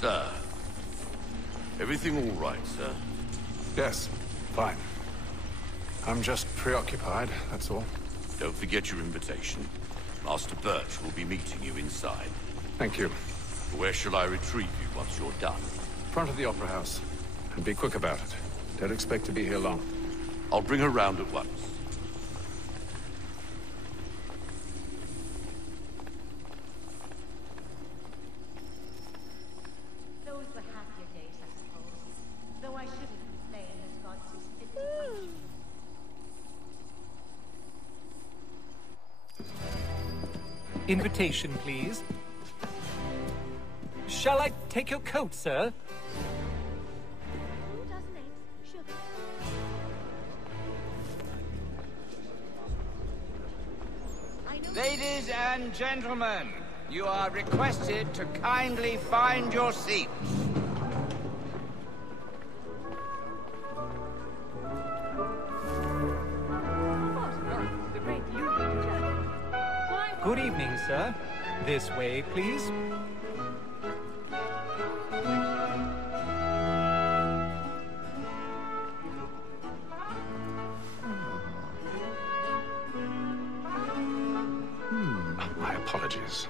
Sir. Everything all right, sir? Yes, fine. I'm just preoccupied, that's all. Don't forget your invitation. Master Birch will be meeting you inside. Thank you. Where shall I retrieve you once you're done? Front of the Opera House. And be quick about it. Don't expect to be here long. I'll bring her round at once. Those were happier days, I suppose. Though I shouldn't complain as God's is fit to punish me. Invitation, please. Shall I take your coat, sir? Who doesn't eat sugar? Ladies and gentlemen, you are requested to kindly find your seats. Good evening, sir. This way, please. My apologies.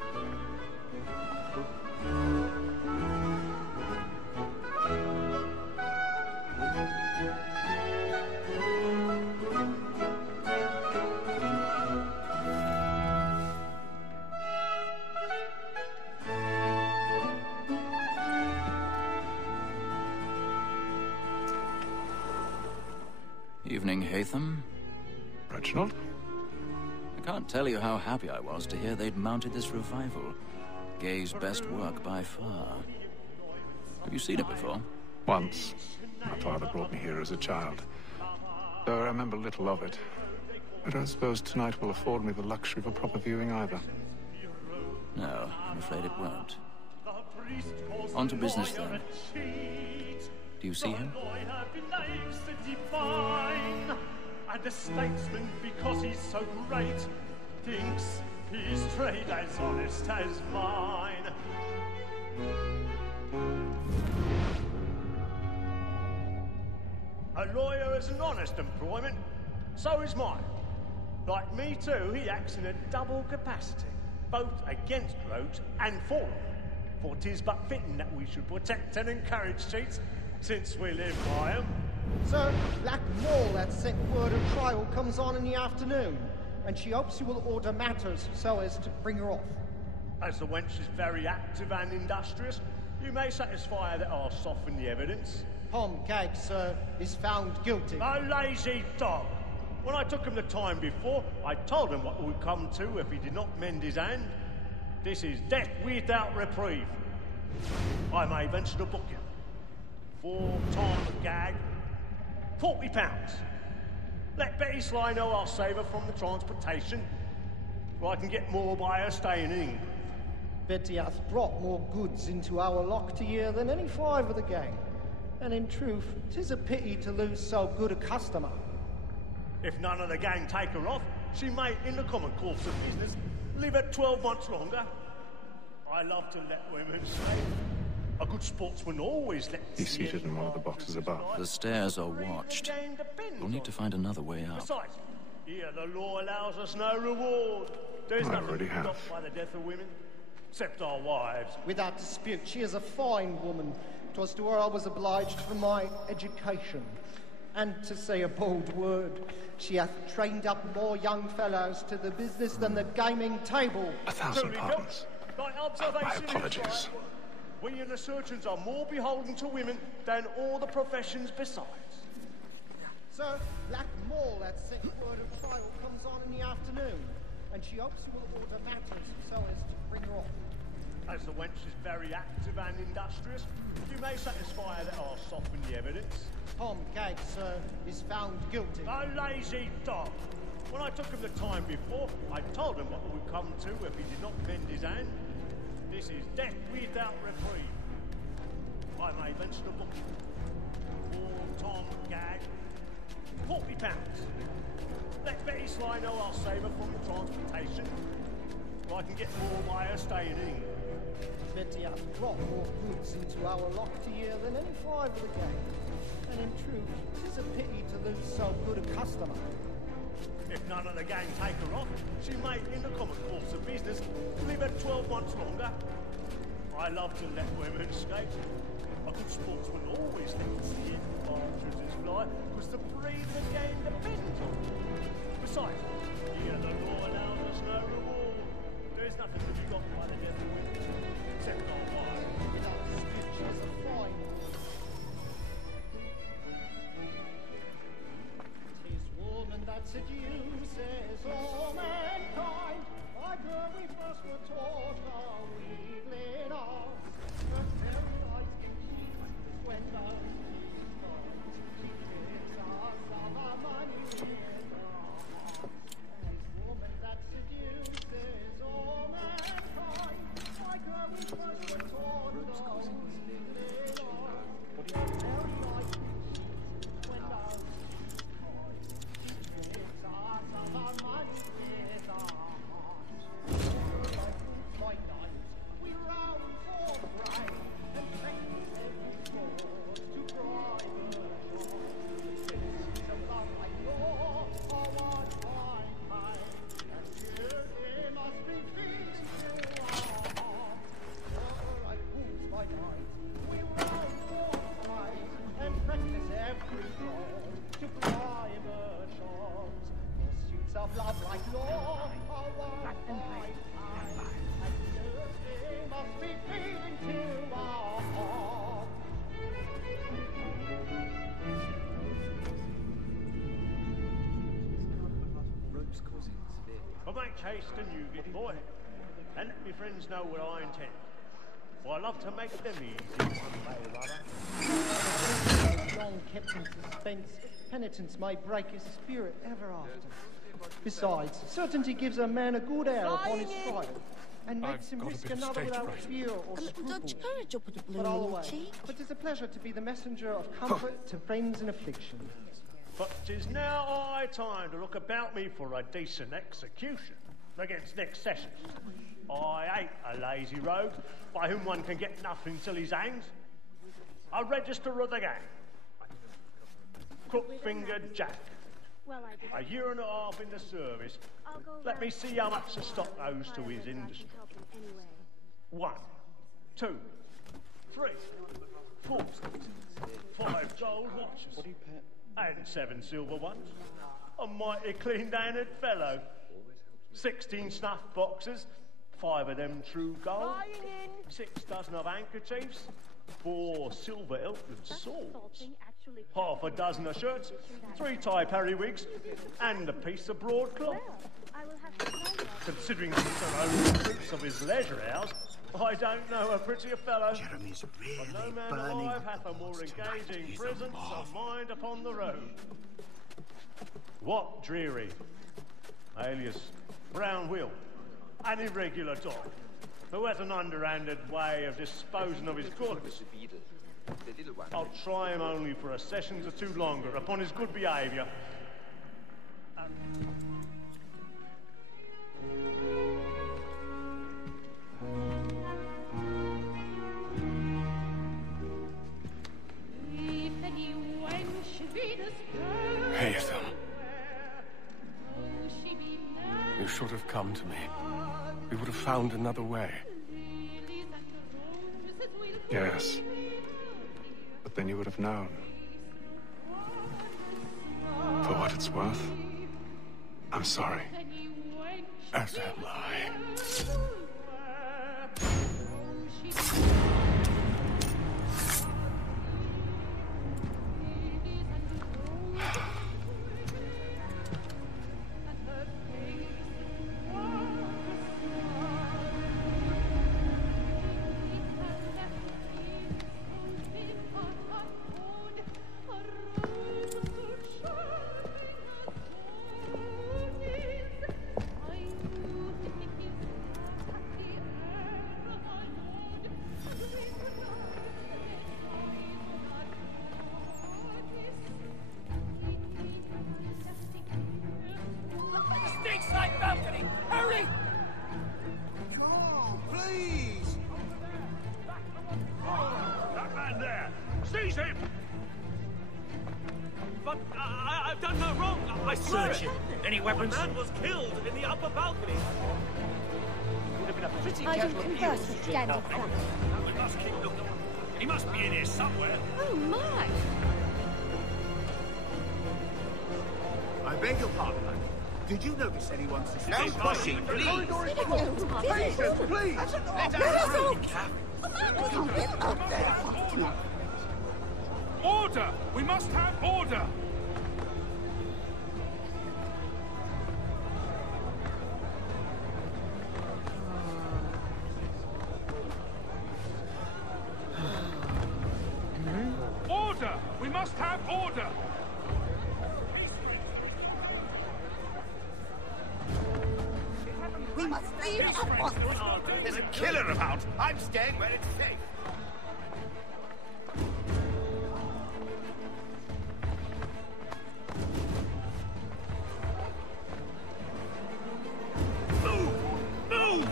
Evening, Haytham. Reginald? I can't tell you how happy I was to hear they'd mounted this revival. Gay's best work by far. Have you seen it before? Once. My father brought me here as a child. Though I remember little of it. I don't suppose tonight will afford me the luxury of a proper viewing either. No, I'm afraid it won't. On to business, then. Do you see him? And the statesman, because he's so great, thinks his trade as honest as mine. A lawyer is an honest employment, so is mine. Like me too, he acts in a double capacity, both against rogues and for them. For 'tis but fitting that we should protect and encourage cheats, since we live by 'em. Sir, Black Mole had sent word her trial comes on in the afternoon, and she hopes you will order matters so as to bring her off. As the wench is very active and industrious, you may satisfy her that I'll soften the evidence. Tom Gag, sir, is found guilty. A lazy dog! When I took him the time before, I told him what it would come to if he did not mend his hand. This is death without reprieve. I may venture to book you. For Tom Gag, £40. Let Betty Sly know I'll save her from the transportation, so I can get more by her staying in England. Betty hath brought more goods into our lock to year than any five of the gang. And in truth, 'tis a pity to lose so good a customer. If none of the gang take her off, she may, in the common course of business, live at 12 months longer. I love to let women stay. A good sportsman always lets... He's seated in one of the boxes above. The stairs are watched. We'll need to find another way out. Besides, here the law allows us no reward. There's I nothing already have. stopped by the death of women, except our wives. Without dispute, she is a fine woman. 'Twas to her I was obliged for my education. And to say a bold word, she hath trained up more young fellows to the business than the gaming table. 1,000 pardons. Like My observation is apologies. right. We and the surgeons are more beholden to women than all the professions besides. Sir, Black Mole had sent word her trial comes on in the afternoon, and she hopes you will order matters so as to bring her off. As the wench is very active and industrious, you may satisfy her that I'll soften the evidence. Tom Gag, sir, is found guilty. A lazy dog! When I took him the time before, I told him what it would come to if he did not bend his hand. This is death without reprieve. I may venture to book you. For Tom Gag, £40. Let Betty Sly know I'll save her from the transportation, so I can get more by her staying in England. Betty hath brought more goods into our locked year than any five of the gang. And in truth, it is a pity to lose so good a customer. If none of the gang take her off, she may, in the common course of business, live at 12 months longer. I love to let women escape. A good sportsman always thinks to see if partridges fly, because the breed of the game depends on it. Besides, here the law allows us no reward. There's nothing to be got by the devil with, except our wives. Without speech is a fine. Tis woman that seduces all mankind. Like her we first were taught how we lean on. Her terrorized cheats when the heat comes. She gives us of our money in her. Tis woman that seduces all mankind. Like her we first were taught how we lean on. Her terrorized cheats when the heat comes. She gives us of our money in her. By night, we round for pride and practice every fraud to bribe her. Citizens of love like law are what I find, and surely must be feeding to our heart. Like fools by night, we round for pride and practice every fraud to bribe her shops. Pursuits of love like law are what I find. Must be feeding to our heart. I'll make haste and you get boy, and let me friends know what I intend. For I love to make them easy one way or other. Long kept in suspense, penitence may break his spirit ever after. Besides, certainty gives a man a good air upon his trial, and makes him risk another without fear or scruple. But all away, but 'tis a pleasure to be the messenger of comfort to friends in affliction. But 'tis now high time to look about me for a decent execution against next session. I hate a lazy rogue by whom one can get nothing till he's hanged. A register of the gang. Crook-fingered Jack. Well, I did. A year and a half in the service. Let me see how much the stock owes to his industry. 1, 2, 3, 4, 5 gold watches. And 7 silver ones. A mighty clean-handed fellow. 16 snuff boxes. 5 of them true gold. 6 dozen of handkerchiefs. 4 silver Elton swords. Half a dozen of shirts. 3 tie periwigs. And a piece of broadcloth. I will have to know that. Considering these are only fruits of his leisure hours, I don't know a prettier fellow. Jeremy's But no really man burning alive up hath the a more woods tonight. engaging He's a presence mob. of mind upon the road. Wat Dreary, alias Brown Will, an irregular dog, who has an underhanded way of disposing of his goods. I'll try him only for a session or 2 longer upon his good behaviour. Haytham. You should have come to me. We would have found another way. Yes. But then you would have known. For what it's worth, I'm sorry. As am I. I swear it. Any weapons? The man was killed in the upper balcony. Would have been a pretty I kettle don't of converse eels, with Jim Gandalf. Falcon. We must keep looking. He must be in here somewhere. Oh, my. I beg your pardon. Did you notice anyone suspicious? No pushing, please. Patience, please! Let us through. Order! We must have order! Order! We must have order! We must leave at once. There's a killer about. I'm staying where it's safe. Move! Move!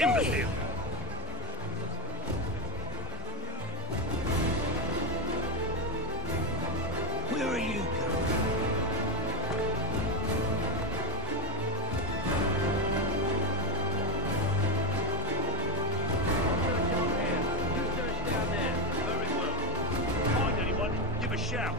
Imbecile! Where are you going? Find anyone, give a shout.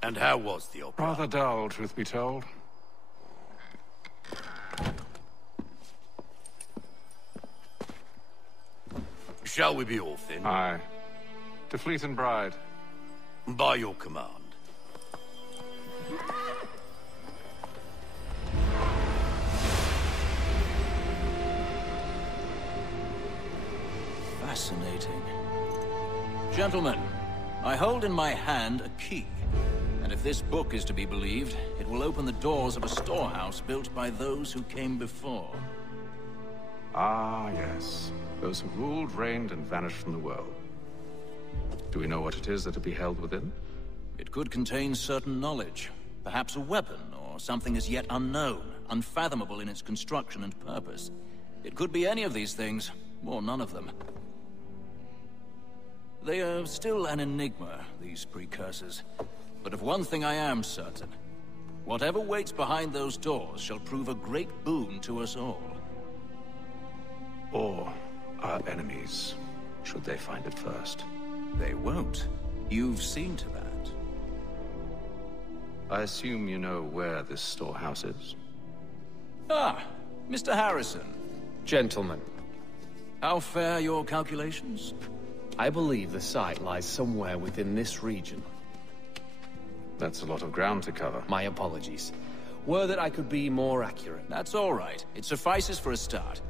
And how was the opera? Rather dull, truth be told. Shall we be off then? Aye. To Fleet and Bride. By your command. Fascinating. Gentlemen, I hold in my hand a key. And if this book is to be believed, it will open the doors of a storehouse built by those who came before. Ah, yes. Those who ruled, reigned, and vanished from the world. Do we know what it is that will be held within? It could contain certain knowledge. Perhaps a weapon, or something as yet unknown, unfathomable in its construction and purpose. It could be any of these things, or none of them. They are still an enigma, these precursors. But of one thing I am certain. Whatever waits behind those doors shall prove a great boon to us all. Or our enemies, should they find it first. They won't. You've seen to that. I assume you know where this storehouse is? Ah, Mr. Harrison. Gentlemen, How fare your calculations? I believe the site lies somewhere within this region. That's a lot of ground to cover. My apologies. Were that I could be more accurate. That's all right. It suffices for a start.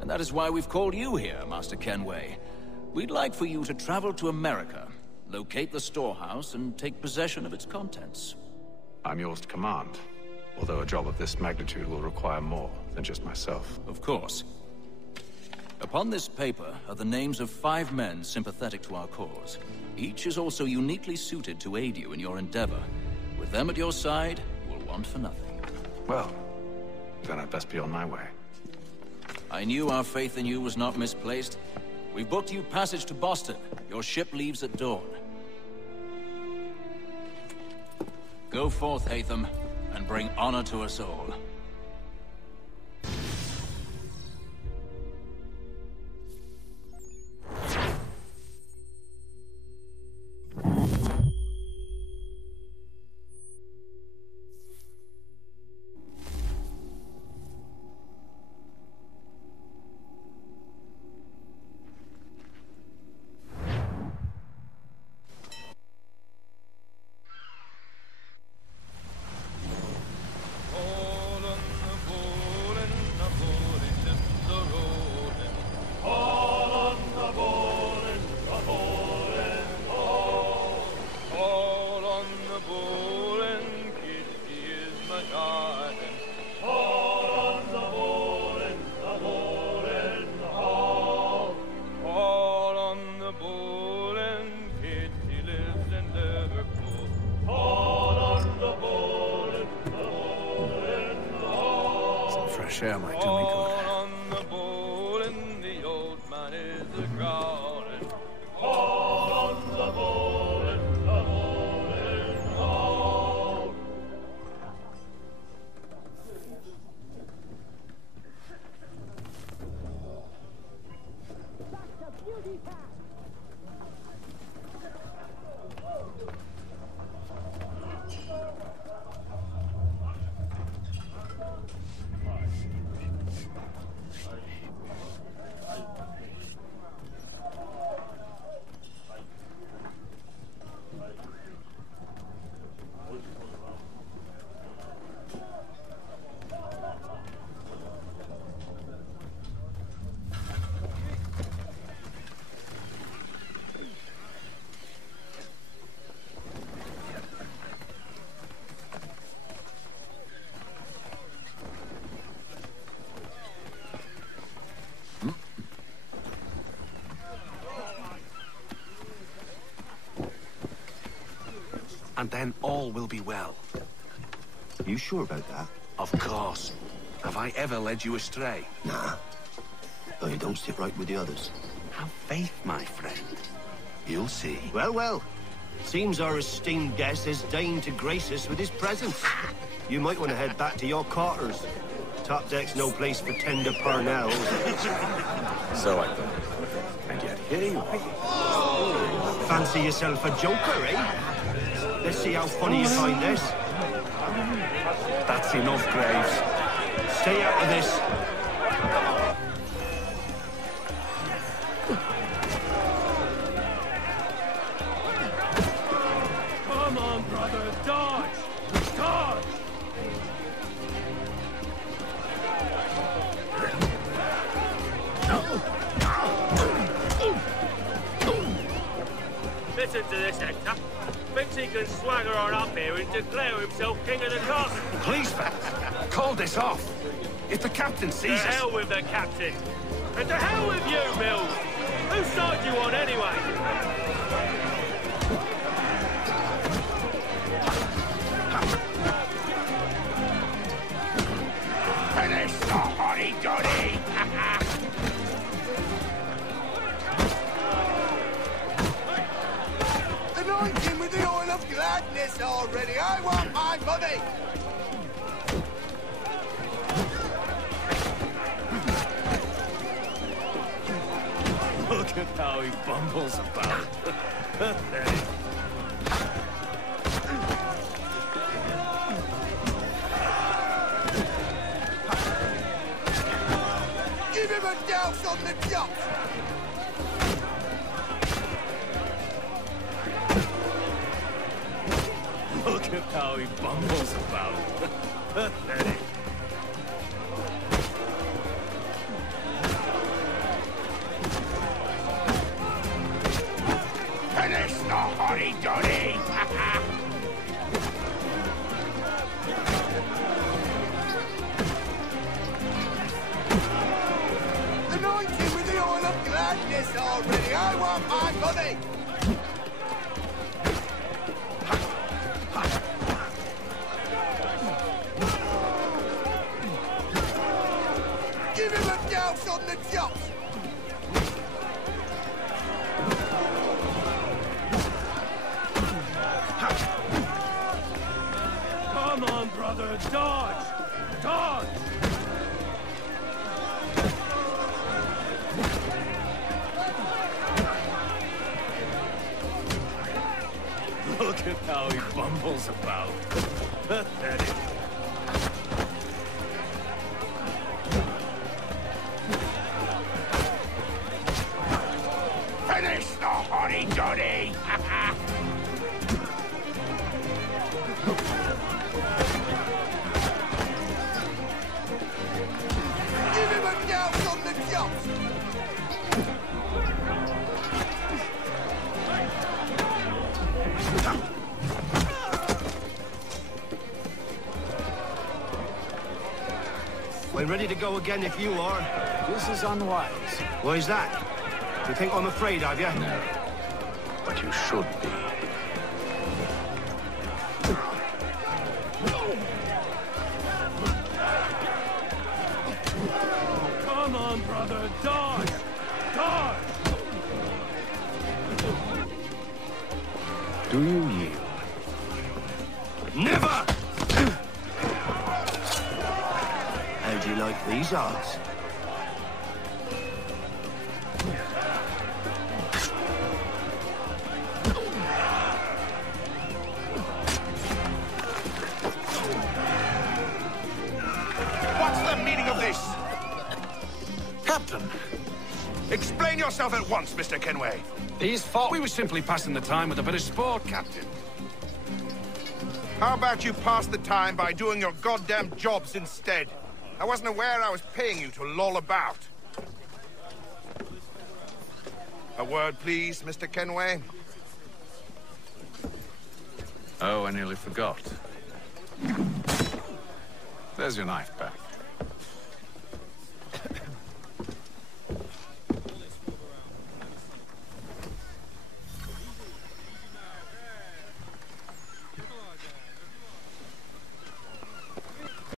And that is why we've called you here, Master Kenway. We'd like for you to travel to America, locate the storehouse, and take possession of its contents. I'm yours to command, although a job of this magnitude will require more than just myself. Of course. Upon this paper are the names of 5 men sympathetic to our cause. Each is also uniquely suited to aid you in your endeavor. With them at your side, you will want for nothing. Well, then I'd best be on my way. I knew our faith in you was not misplaced. We've booked you passage to Boston. Your ship leaves at dawn. Go forth, Hatham, and bring honor to us all. All better share my tummy coat. On the bowl and the old man is a-growling. On the bowl and the bowl is low. And then all will be well. You sure about that? Of course. Have I ever led you astray? Nah. Oh, you don't sit right with the others. Have faith, my friend. You'll see. Well, well. Seems our esteemed guest has deigned to grace us with his presence. You might want to head back to your quarters. Top deck's no place for tender Parnells. So I thought. And yet here you are. Fancy yourself a joker, eh? Let's see how funny you find this. That's enough, Graves. Stay out of this. Come on, brother, dodge! Dodge! Listen to this, Hector. Thinks he can swagger on up here and declare himself king of the castle. Please, fellas, call this off. If the captain sees To us... hell with the captain. And to hell with you, Mills. Whose side you on, anyway? Finish the hotty-dotty! Anoint him with the oil of gladness already. I want my money. Look at how he bumbles about. Give him a douse on the jump. Look at how he bumbles about. Pathetic. Finish the hotty-dotty! Anoint him with the oil of gladness already. I want my money. Give him a douse on the chops. Come on, brother, dodge! Dodge! Look at how he bumbles about. Pathetic. Finish the hotty-dotty! Give him a douse on the chops. We're ready to go again if you are. This is unwise. Why is that? Do you think I'm afraid of you? No. But you should be. Never! How do you like these odds? What's the meaning of this? Captain, explain yourself at once, Mr. Kenway. These folk... We were simply passing the time with a bit of sport, Captain. How about you pass the time by doing your goddamn jobs instead? I wasn't aware I was paying you to loll about. A word, please, Mr. Kenway. Oh, I nearly forgot. There's your knife back.